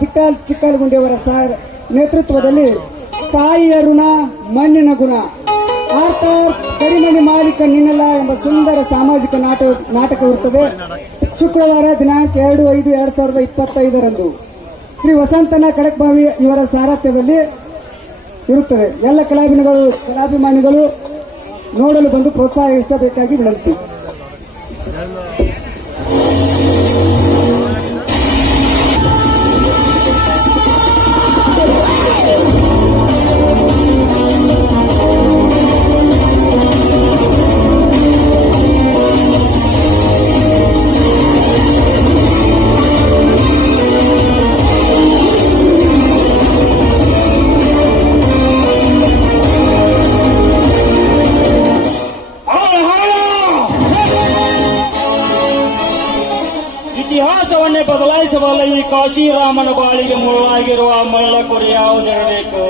Vithal ಚಿಕ್ಕಲ್ಗುಂಡಿಯವರ sir ನೇತೃತ್ವದಲ್ಲಿ ತಾಯಿಯ ಋಣ, ಮಣ್ಣಿನ ಗುಣ. ಆರ್ಥರ್ ಕರಿಮಣಿ ಮಾಲೀಕ ನಿನ್ನಲ್ಲ ಎಂಬ ಸುಂದರ ಸಾಮಾಜಿಕ ನಾಟಕ ನಾಟಕವಿರುತ್ತದೆ ಶುಕ್ರವಾರ ದಿನಾಂಕ ಎರಡು ಐದು ಎರಡ್ ಸಾವಿರದ ಇಪ್ಪತ್ತೈದರಂದು. ಶ್ರೀ ವಸಂತನ ಕಡಕ್ಬಾವಿ ಇವರ ಸಾರಥ್ಯದಲ್ಲಿ ಇರುತ್ತದೆ. ಎಲ್ಲ ಕಲಾಭಿನಿಗಳು ಕಲಾಭಿಮಾನಿಗಳು ನೋಡಲು ಬಂದು ಪ್ರೋತ್ಸಾಹಿಸಬೇಕಾಗಿ ವಿನಂತಿ. ಕಾಶಿರಾಮನ ಬಾಳಿಗೆ ಮುಳ್ಳಾಗಿರುವ ಮಳ್ಳ ಕೊರೆ ಯಾವುದಿರಬೇಕು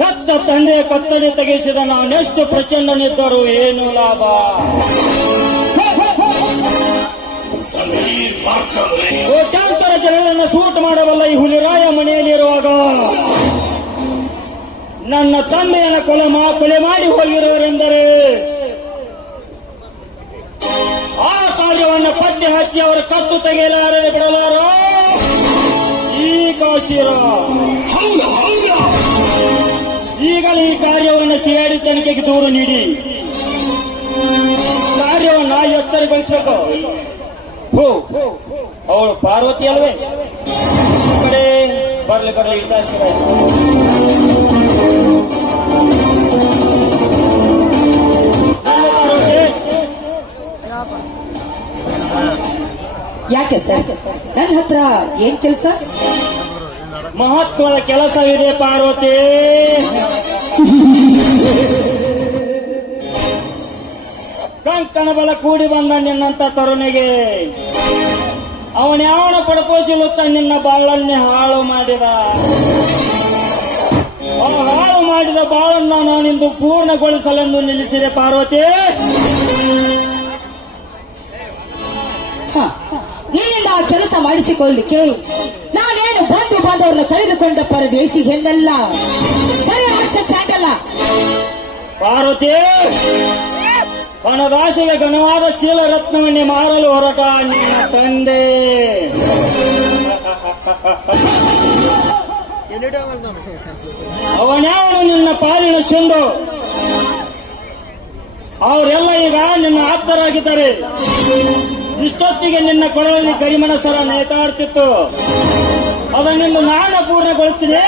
ಹೆತ್ತ ತಂದೆ ಕತ್ತಡಿ ತೆಗೆಸಿದ ನಾನೆಷ್ಟು ಪ್ರಚಂಡನಿದ್ದರೂ ಏನು ಲಾಭ? ಕೋಟ್ಯಾಂತರ ಜನರನ್ನು ಸೂಟ್ ಮಾಡಬಲ್ಲ ಈ ಹುಲಿರಾಯ ಮನೆಯಲ್ಲಿರುವಾಗ ನನ್ನ ತಂದೆಯನ್ನು ಕೊಲೆ ಕೊಲೆ ಮಾಡಿ ಹೋಗಿರುವರೆಂದರೆ ಕಾರ್ಯವನ್ನು ಪತ್ತೆ ಹಚ್ಚಿ ಅವರ ಕತ್ತು ತೆಗೆಯಲಾರದೆ ಬಿಡಲಾರೋ? ಈ ಕಾಶೀರ ಈಗಲೇ ಈ ಕಾರ್ಯವನ್ನು ಸಿಐಡಿ ತನಿಖೆಗೆ ದೂರು ನೀಡಿ. ಕಾರ್ಯವನ್ನ ಎಚ್ಚರಿಗೊಳಿಸಬೇಕು. ಹೋ ಅವಳು ಪಾರ್ವತಿ ಅಲ್ವೇ? ಕಡೆ ಬರಲಿ ಬರ್ಲಿ ವಿಶಾಸಿರಾಯ್ತು ಯಾಕೆ ಸರ್? ನನ್ನ ಹತ್ರ ಏನ್ ಕೆಲಸ? ಮಹತ್ವದ ಕೆಲಸವಿದೆ ಪಾರ್ವತಿ. ಕಂಕಣ ಬಲ ಕೂಡಿ ಬಂದ ನಿನ್ನಂತ ತರುಣಿಗೆ. ಅವನ್ಯಾವನ ಪಡಪೋಸಿಲುತ್ತ ನಿನ್ನ ಬಾಳನ್ನೇ ಹಾಳು ಮಾಡಿದ. ಆ ಹಾಳು ಮಾಡಿದ ಬಾಳನ್ನ ನಾನಿಂದು ಪೂರ್ಣಗೊಳಿಸಲೆಂದು ನಿಲ್ಲಿಸಿದೆ ಪಾರ್ವತಿ. ಮಾಡಿಸಿಕೊಳ್ಳಿಕ್ಕೆ ನಾನೇನು ಬಂಧು ಬಾಂಧವರನ್ನ ಕರೆದುಕೊಂಡ ಪರದೇಸಿ ಆಚ ಚಾಟಲ್ಲ. ಪಾರ್ವತಿ ಹಣದಾಸೆಗೆ ಘನವಾದ ಶೀಲ ರತ್ನವನ್ನೇ ಮಾರಲು ಹೊರಟ ನಿನ್ನ ತಂದೆ. ಅವನ್ಯಾವನು ನಿನ್ನ ಪಾಲಿನ ಸಿಂಧು ಅವರೆಲ್ಲ ಈಗ ನಿನ್ನ ಆಪ್ತರಾಗಿದ್ದಾರೆ. ಇಷ್ಟೊತ್ತಿಗೆ ನಿನ್ನ ಕೊಳಲಲ್ಲಿ ಕರಿಮನಸರ ನೇತಾಡ್ತಿತ್ತು. ಅದನ್ನಿಂದು ನಾನು ಪೂರ್ಣಗೊಳಿಸ್ತೀನಿ.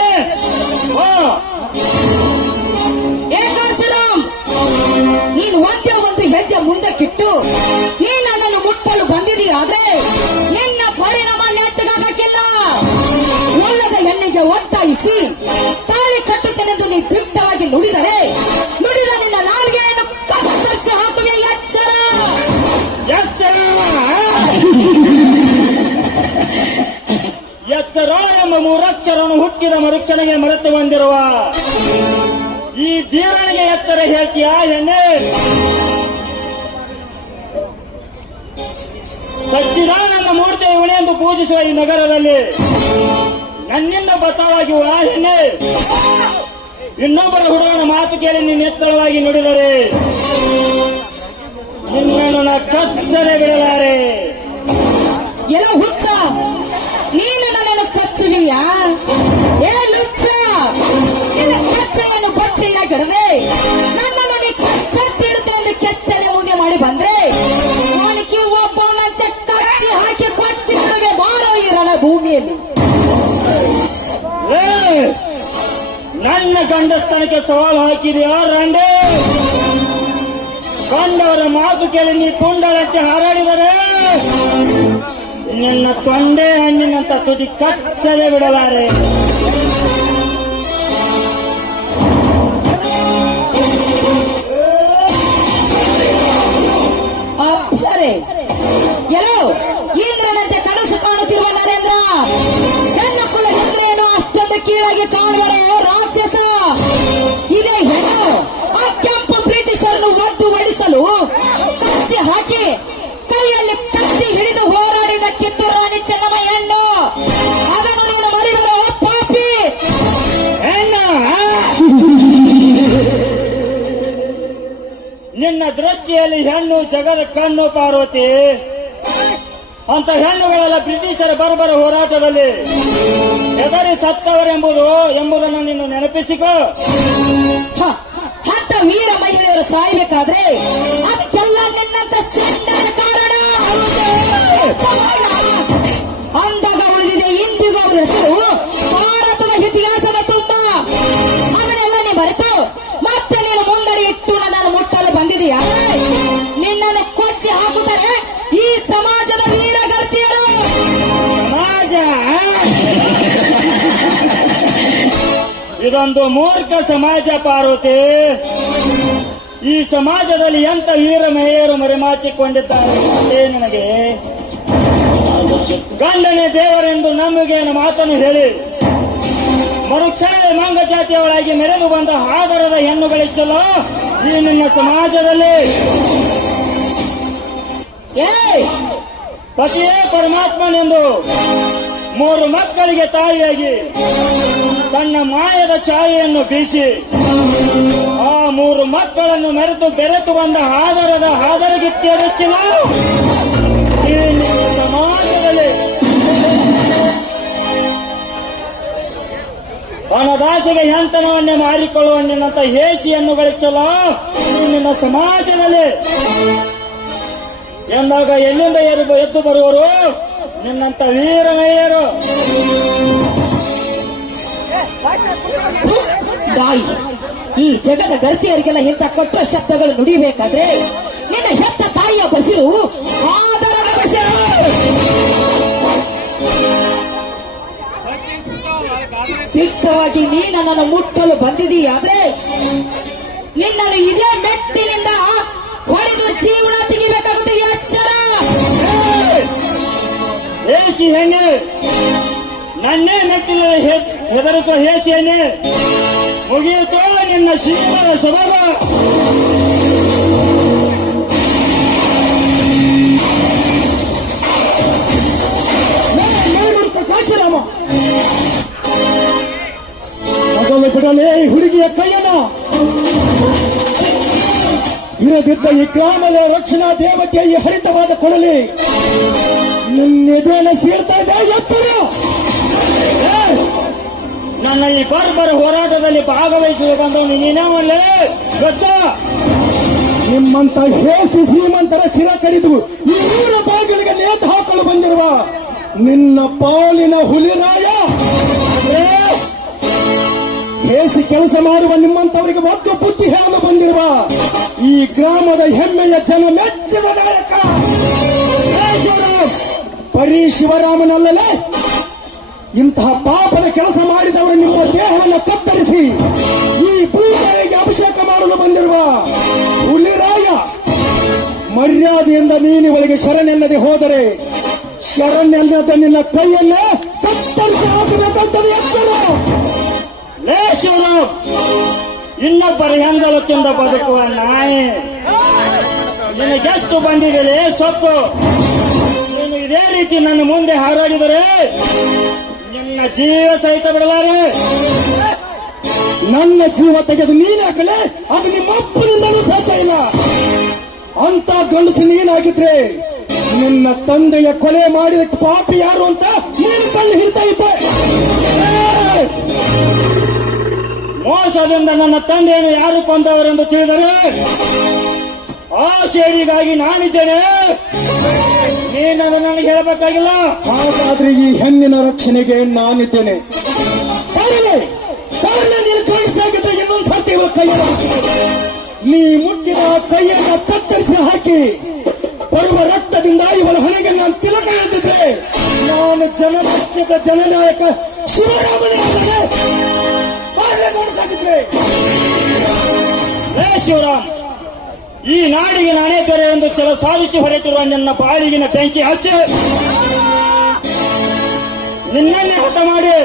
ನೀನು ಒಂದೇ ಒಂದು ಹೆಜ್ಜೆ ಮುಂದಕ್ಕಿಟ್ಟು ನೀ ಅದನ್ನು ಮುಟ್ಟಲು ಬಂದಿದೆಯಾದ್ರೆ ನಿನ್ನ ಪರಿಣಾಮ ನೆಟ್ಟಗಾಗಕ್ಕಿಲ್ಲ ಒಲ್ಲದ ಹೆಣ್ಣಿಗೆ ಒತ್ತಾಯಿಸಿ ಎಂಬ ಮೂರಕ್ಷರನು ಹುಟ್ಟಿದ ಮರುಕ್ಷನಿಗೆ ಮರೆತು ಬಂದಿರುವ ಈ ಧೀರನಿಗೆ ಎತ್ತರ ಹೇಳ್ತೀಯಾ ಎಣ್ಣೆ? ಸಚ್ಚಿದಾನಂದ ಮೂರ್ತಿ ಎಂದು ಪೂಜಿಸುವ ಈ ನಗರದಲ್ಲಿ ನನ್ನಿಂದ ಬಸವಾಗಿ ಆ ಎಣ್ಣೆ. ಇನ್ನೊಬ್ಬರ ಹುಡುಗನ ಮಾತು ಕೇಳಿ ನಿನ್ನ ಎಚ್ಚರವಾಗಿ ನುಡಿದರೆ ನಿನ್ನನ್ನು ಕಚ್ಚನೆ ಬಿಡಲಾರೆ. ಎಲ್ಲ ಹುಚ್ಚ, ನೀನು ಕಚ್ಚುವಿಯಾ ಏ ಲುಚ್ಚ. ನಿನ್ನ ಕಚ್ಚೆಯನ್ನು ಬಚ್ಚೆಯಾಗಿಡದೆ ನನ್ನನ್ನು ನೀ ಕಚ್ಚತ್ತಿರುತ್ತೇನೆ ಕೆಚ್ಚನೆ ಮುಂದೆ ಮಾಡಿ ಬಂದ್ರೆ, ಅವನಿಗೆ ಒಬ್ಬವನಂತೆ ಕಚ್ಚಿ ಹಾಕಿ ಕೊಚ್ಚಿ ಬಿಡುವೆ ಬಾರೋ ರಣ ಭೂಮಿಯಲ್ಲಿ. ನನ್ನ ಗಂಡಸ್ತನಕ್ಕೆ ಸವಾಲು ಹಾಕಿದೆಯಾ ರಂಡೆ? ಕಂಡವರ ಮಾತು ಕೇಳಿ ನೀ ಪುಂಡಲಕ್ಕೆ ಹಾರಾಡಿದರೆ? ನಿನ್ನ ತೊಂಡೆ ಹಣ್ಣಿನಂತ ತುದಿ ಕಚ್ಚದೆ ಬಿಡಲಾರೆ. ದೃಷ್ಟಿಯಲ್ಲಿ ಹೆಣ್ಣು ಜಗದ ಕಣ್ಣು ಪಾರ್ವತಿ. ಅಂತ ಹೆಣ್ಣುಗಳೆಲ್ಲ ಬ್ರಿಟಿಷರ ಬರ್ಬರ ಹೋರಾಟದಲ್ಲಿ ಎದರಿ ಸತ್ತವರೆಂಬುದು ಎಂಬುದನ್ನು ನೀನು ನೆನಪಿಸಿಕೋ. ಹತ್ತ ವೀರ ಮಹಿಳೆಯರು ಸಾಯ್ಬೇಕಾದ್ರೆ ಅದಕ್ಕೆಲ್ಲ ನಿನ್ನಂತ ಕಾರಣ ಅಂದಾಗ ಉಳಿದಿದೆ ಇಂದಿಗೂ ಹೆಸರು ಇದೊಂದು ಮೂರ್ಖ ಸಮಾಜ ಪಾರ್ವತಿ. ಈ ಸಮಾಜದಲ್ಲಿ ಎಂತ ವೀರ ಮಹಿಳೆಯರು ಮರೆಮಾಚಿಕೊಂಡಿದ್ದಾರೆ ಅದೇ ನಿನಗೆ? ಗಂಡನೇ ದೇವರೆಂದು ನಮಗೇನು ಮಾತನ್ನು ಹೇಳಿ? ಮರುಕ್ಷಣದ ಮಂಗ ಜಾತಿಯವಳಾಗಿ ಮೆರೆದು ಬಂದ ಆಧಾರದ ಗಳಿಸಲು ಈ ನಿನ್ನ ಸಮಾಜದಲ್ಲಿ? ಪತಿಯೇ ಪರಮಾತ್ಮನೆಂದು ಮೂರು ಮಕ್ಕಳಿಗೆ ತಾಯಿಯಾಗಿ ತನ್ನ ಮಾಯದ ಛಾಯೆಯನ್ನು ಬೀಸಿ, ಆ ಮೂರು ಮಕ್ಕಳನ್ನು ಮೆರೆತು ಬೆರೆತು ಬಂದ ಆಧಾರದ ಹಾದರಗಿತ್ತಿಯ ಈ ನಿನ್ನ ಸಮಾಜದಲ್ಲಿ ವನದಾಸಿಗೆ ಹೆಂತನವನ್ನೇ ಮಾರಿಕೊಳ್ಳುವ ನಿನ್ನಂತ ಹೇಸಿಯನ್ನು ಗಳಿಸಲ ನಿನ್ನ ಸಮಾಜದಲ್ಲಿ ಎಂದಾಗ ಎಲ್ಲಿಂದ ಎದ್ದು ಬರುವರು? ನಿನ್ನಂತ ವೀರ ಮಹಿಳೆಯರು ದಾಯಿ, ಈ ಜಗದ ಗರ್ತಿಯರಿಗೆಲ್ಲ ಇಂಥ ಕೊಟ್ಟ ಶಬ್ದಗಳು ನುಡಿಬೇಕಾದ್ರೆ ನಿನ್ನ ಹೆತ್ತ ತಾಯಿಯ ಬಸಿರು ಆದರದ ಬಸಿರು. ಸಿಕ್ತವಾಗಿ ನೀ ನನ್ನನ್ನು ಮುಟ್ಟಲು ಬಂದಿದೀಯಾದ್ರೆ ನಿನ್ನನ್ನು ಇದೇ ಮೆಟ್ಟಿನಿಂದ ಹೊಡೆದು ಜೀವನ ತೆಗಿಬೇಕಾಗುತ್ತೆ ಎಚ್ಚರ ಹೆಣ್ಣೆ. ನನ್ನೇ ಮೆಟ್ಟಿನ ಹೆದರಿಸುವ ಹೇಸಿಯನ್ನು ಮುಗಿಯುತ್ತೋ ಮುಗಿಯಿತೋ ನಿನ್ನ ಕಾಶಿರಾಮ. ಮಗಲು ಬಿಡಲೇ ಹುಡುಗಿಯ ಕೈಯನ. ಇರದಿದ್ದ ಈ ಗ್ರಾಮದ ರಕ್ಷಣಾ ದೇವತೆಯ ಹರಿತವಾದ ಕೊಡಲಿ. ನಿನ್ನೆದೇನ ಸೇರ್ತಾ ಇದೆ ನನ್ನ ಈ ಬರ್ಬರ ಹೋರಾಟದಲ್ಲಿ ಭಾಗವಹಿಸಬೇಕಂದ್ರೆ ನೀನೇ ಒಳ್ಳೆ ಗೊತ್ತ? ನಿಮ್ಮಂತ ಹೇಸಿ ಶ್ರೀಮಂತರ ಶಿರ ಕಡಿದು ಈ ಊರ ಬಾಗಿಲಿಗೆ ನೇತು ಹಾಕಲು ಬಂದಿರುವ ನಿನ್ನ ಪಾಲಿನ ಹುಲಿರಾಯ ಹೇಸಿ ಕೆಲಸ ಮಾಡುವ ನಿಮ್ಮಂತವರಿಗೆ ಒದ್ದು ಬುದ್ಧಿ ಹೇಳಲು ಬಂದಿರುವ ಈ ಗ್ರಾಮದ ಹೆಮ್ಮೆಯ ಜನ ಮೆಚ್ಚಿದ ನಾಯಕ. ಬರೀ ಶಿವರಾಮನಲ್ಲಲೇ ಇಂತಹ ಪಾಪದ ಕೆಲಸ ಮಾಡಿದವರು ನಿಮ್ಮ ದೇಹವನ್ನು ಕತ್ತರಿಸಿ, ಈ ಭೂಮಿಗೆ ಅಭಿಷೇಕ ಮಾಡಲು ಬಂದಿರುವ ಹುಲಿರಾಯ, ಮರ್ಯಾದೆಯಿಂದ ನೀನಿವಳಿಗೆ ಶರಣೆನ್ನದೆ ಹೋದರೆ ಶರಣೆಲ್ಲದ ನಿನ್ನ ಕೈಯನ್ನೇ ಕತ್ತರಿಸಿ ಶಿವರಾಮ್ ಇನ್ನೊಬ್ಬರ ಹೆಂಗಲಕ್ಕಿಂದ ಬದುಕುವ ನಾಯಿ. ನಿನಗೆಷ್ಟು ಬಂದಿದೆ ಸೊಪ್ಪು ನೀನು ಇದೇ ರೀತಿ ನನ್ನ ಮುಂದೆ ಹಾರಾಡಿದರೆ ನಿನ್ನ ಜೀವ ಸಹಿತ ಬಿಡಲಾರೆ. ನನ್ನ ಜೀವ ತೆಗೆದು ನೀನಾಗಲೇ ಅದು ನಿಮ್ಮ ಅಪ್ಪನಿಂದಲೂ ಸಾಧ್ಯ ಇಲ್ಲ. ಅಂತ ಗಂಡಸು ನೀನಾಗಿದ್ರೆ ನಿನ್ನ ತಂದೆಯ ಕೊಲೆ ಮಾಡಿದ ಪಾಪಿ ಯಾರು ಅಂತ ನೀನು ಕಣ್ಣು ಹಿಡ್ತಾ ಇದ್ದೆ! ಮೋಸದಿಂದ ನನ್ನ ತಂದೆಯನ್ನು ಯಾರು ಕೊಂದವರೆಂದು ತಿಳಿದರೆ, ಆ ಸೇರಿಗಾಗಿ ನಾನಿದ್ದೇನೆ. ನೀನನ್ನು ನನಗೆ ಹೇಳಬೇಕಾಗಿಲ್ಲ? ಹಾಗಾದ್ರೆ ಈ ಹೆಣ್ಣಿನ ರಕ್ಷಣೆಗೆ ನಾನಿದ್ದೇನೆ. ಕಾಣಿಸಾಗಿದ್ರೆ ಇನ್ನೊಂದು ಇವಳ ಕೈಯನ್ನ ನೀ ಮುಟ್ಟಿದ ಕೈಯನ್ನ ಕತ್ತರಿಸಿ ಹಾಕಿ. ಬರುವ ರಕ್ತದಿಂದ ಇವಳ ಹಣೆಗೆ ನಾನು ತಿಲಕ ಎದ್ದಿದ್ರೆ ನಾನು ಜನಪಕ್ಷದ ಜನನಾಯಕ ಶಿವರಾಮನೇ ಶಿವರಾಮ್ ಈ ನಾಡಿಗೆ ನಾನೇ ತೆರೆ ಎಂದು ಚಲ ಸಾಧಿಸಿ ಹೊರಟಿರುವ ನನ್ನ ಬಾಳಿಗಿನ ಬೆಂಕಿ ಹಚ್ಚಿ. ನಿನ್ನನ್ನೇ ಹತ ಮಾಡಿ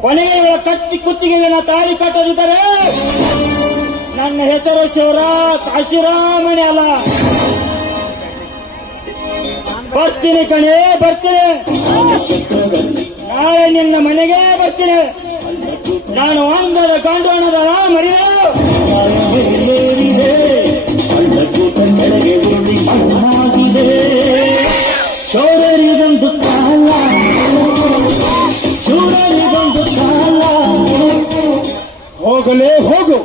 ಕೊನೆಗೆ ಕತ್ತಿ ಕತ್ತಿ ನನ್ನ ತಾಳಿ ಕಟ್ಟದಿದ್ದರೆ ನನ್ನ ಹೆಸರು ಶಿವರಾಜ್ ಕಾಶಿರಾಮನೇ ಅಲ್ಲ. ಬರ್ತೀನಿ ಕಣೇ, ಬರ್ತೀನಿ. ನಾಳೆ ನಿನ್ನ ಮನೆಗೆ ಬರ್ತೀನಿ. ನಾನು ಅಂದದ ನಾ ಅನ್ನದ ಹೋಗಲೇ ಹೋಗು.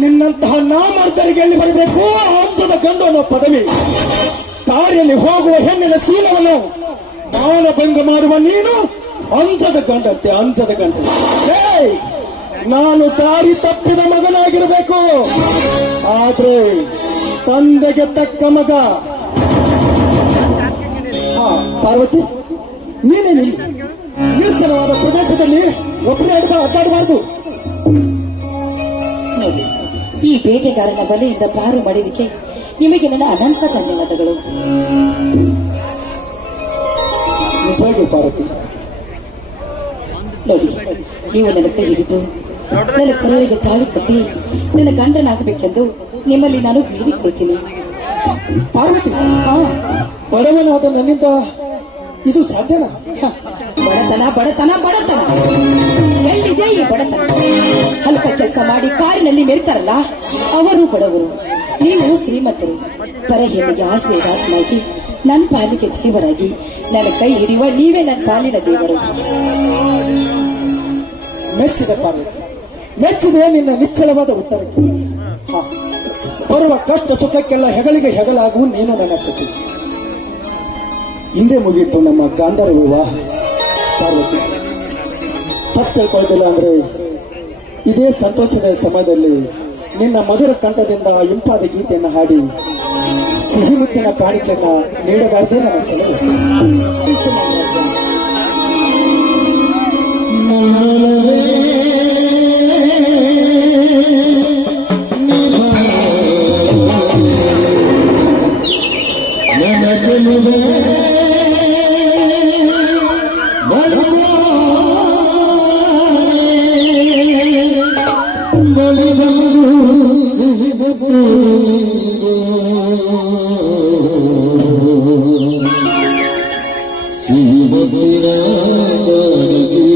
ನಿನ್ನಂತಹ ನಾಮರ್ದರಿಗೆ ಎಲ್ಲಿ ಬರಬೇಕು? ಅಂಶದ ಗಂಡು ಅನ್ನೋ ಪದವಿ. ದಾರಿಯಲ್ಲಿ ಹೋಗುವ ಹೆಣ್ಣಿನ ಶೀಲವನ್ನು ಭಂಗ ಮಾಡುವ ನೀನು ಅಂಜದ ಗಂಡಂತೆ, ಅಂಜದ ಗಂಡ! ನಾನು ದಾರಿ ತಪ್ಪಿದ ಮಗನಾಗಿರಬೇಕು. ಆದ್ರೆ ತಂದೆಗೆ ತಕ್ಕ ಮಗ. ಹಾ ಪಾರ್ವತಿ ನೀನೇ ನಿಲ್ಲಿ ನಿರ್ಜನವಾದ ಪ್ರದೇಶದಲ್ಲಿ ಒಬ್ಬರೇ ಅಡ್ಡ ಅಡ್ಡಾಡಬಾರ್ದು. ಈ ಬೇಟೆಗಾರನ ಬಲೆಯಿಂದ ಪಾರು ಮಾಡಿದಕ್ಕೆ ನಿಮಗೆ ನನ್ನ ಅನಂತ ಧನ್ಯವಾದಗಳು. ನಿಜವಾಗಿ ಪಾರ್ವತಿ ನೋಡಿ ನೀವು ನನ್ನ ಕೈ ಹಿಡಿದು ನನ್ನ ಕರುಳಿಗೆ ತಾಳಿ ಕಟ್ಟಿ ನನ್ನ ಗಂಡನಾಗಬೇಕೆಂದು ನಿಮ್ಮಲ್ಲಿ ನಾನು ಬೇಡಿಕೊಳ್ತೀನಿ ಪಾರ್ವತಿ ಬಡವನಾದ ನನ್ನಿಂದ ಇದು ಸಾಧ್ಯನಾ? ಬಡತನ ಬಡತನ ಬಡತನ. ಬಡತನ. ಹಲ್ಪ ಕೆಲಸ ಮಾಡಿ ಕಾರಿನಲ್ಲಿ ಮೆರಿತಾರಲ್ಲ ಅವರು ಬಡವರು. ನೀವು ಶ್ರೀಮಂತರು. ಪರ ಹೆಣ್ಣಿಗೆ ಆಶ್ರಯದಾತನಾಗಿ ನನ್ನ ಪಾಲಿಗೆ ದೇವರಾಗಿ ನನ್ನ ಕೈ ಹಿಡಿಯುವ ನೀವೇ ನನ್ನ ಪಾಲಿನ ದೇವರು. ಮೆಚ್ಚಿದ ಪಾರ್ವತಿ ಮೆಚ್ಚಿದೆ ನಿನ್ನ ನಿಚ್ಚಳವಾದ ಉತ್ತರಕ್ಕೆ. ಬರುವ ಕಷ್ಟ ಸುಖಕ್ಕೆಲ್ಲ ಹೆಗಲಿಗೆ ಹೆಗಲಾಗುವ ನೀನು ನನ್ನ ಸತಿ. ಹಿಂದೆ ಮುಗಿಯಿತು ನಮ್ಮ ಗಾಂಧರ್ವ ವಿವಾಹ. ತಪ್ಪು ತಿಳ್ಕೊಳ್ತಿಲ್ಲ ಅಂದ್ರೆ ಇದೇ ಸಂತೋಷದ ಸಮಯದಲ್ಲಿ ನಿನ್ನ ಮಧುರ ಕಂಠದಿಂದ ಇಂಪಾದ ಗೀತೆಯನ್ನು ಹಾಡಿ ಸಿಹಿಮುತ್ತಿನ ಕಾಣಿಕೆಯನ್ನ ನೀಡಬಾರದೆ ನನ್ನ ಚೆನ್ನಾಗಿ You are my Bhargi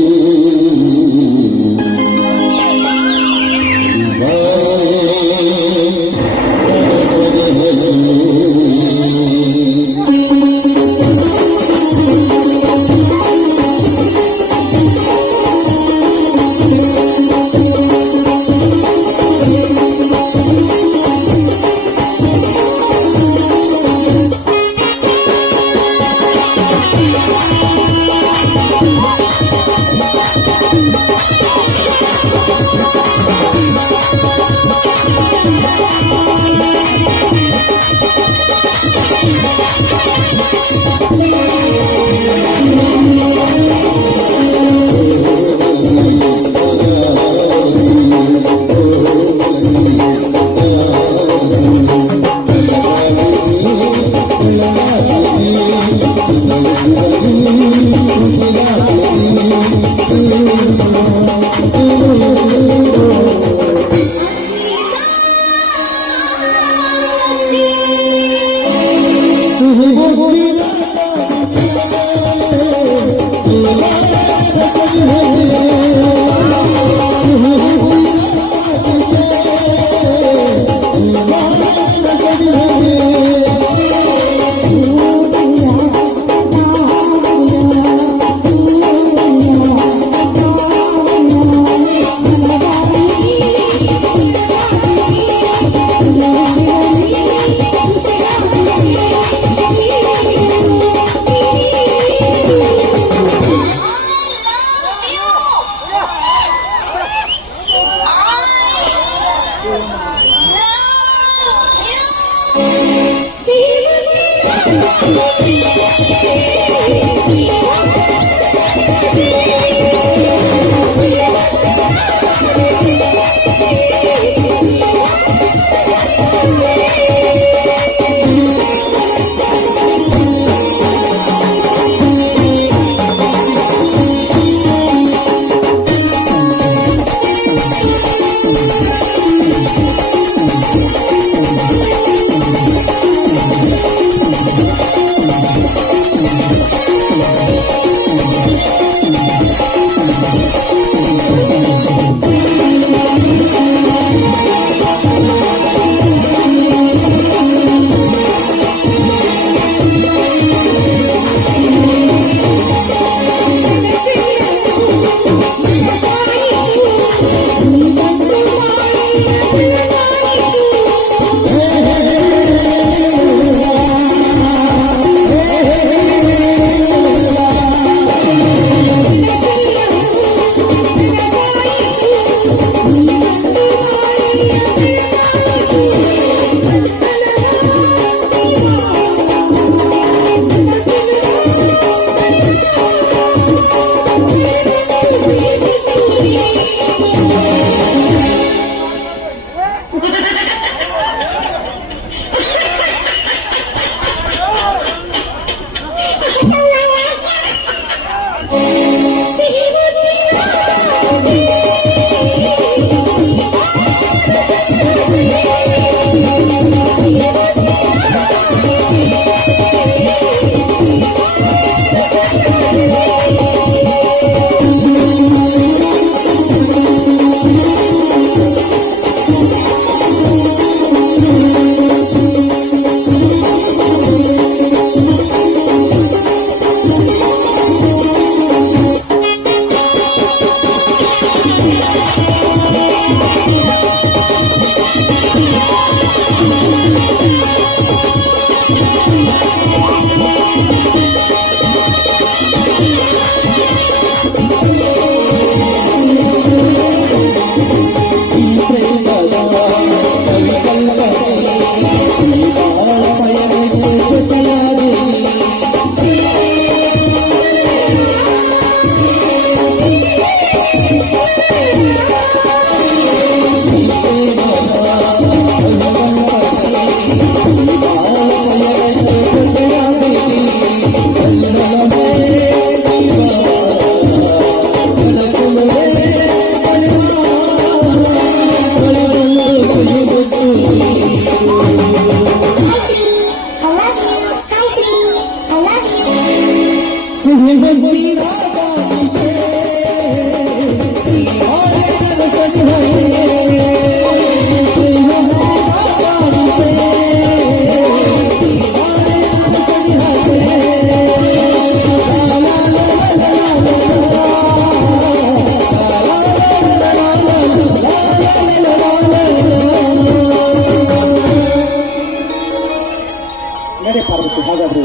ಹಾಗಾದ್ರೆ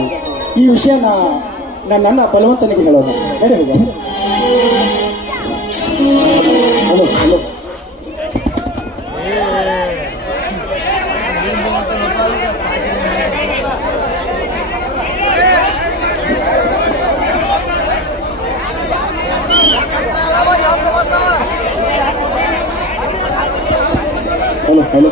ಈ ವಿಷಯನ ನಾನು ನನ್ನ ಬಲವಂತನಿಗೆ ಹೇಳೋದು. ಹೇಳಿ ಹೋಗ. Hello hello. Hello hello.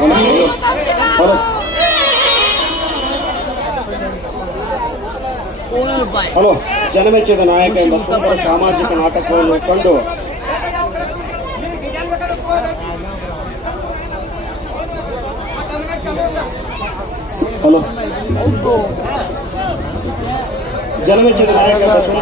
Hello hello hello ಜನಮೆಚ್ಚದ ನಾಯಕ ಎಂಬ ಸುಂದರ ಸಾಮಾಜಿಕ ನಾಟಕವನ್ನು ಕಂಡು ಹಲೋ. ಜನಮೆಚ್ಚದ ನಾಯಕ ಎಂಬ ಸುಂದರ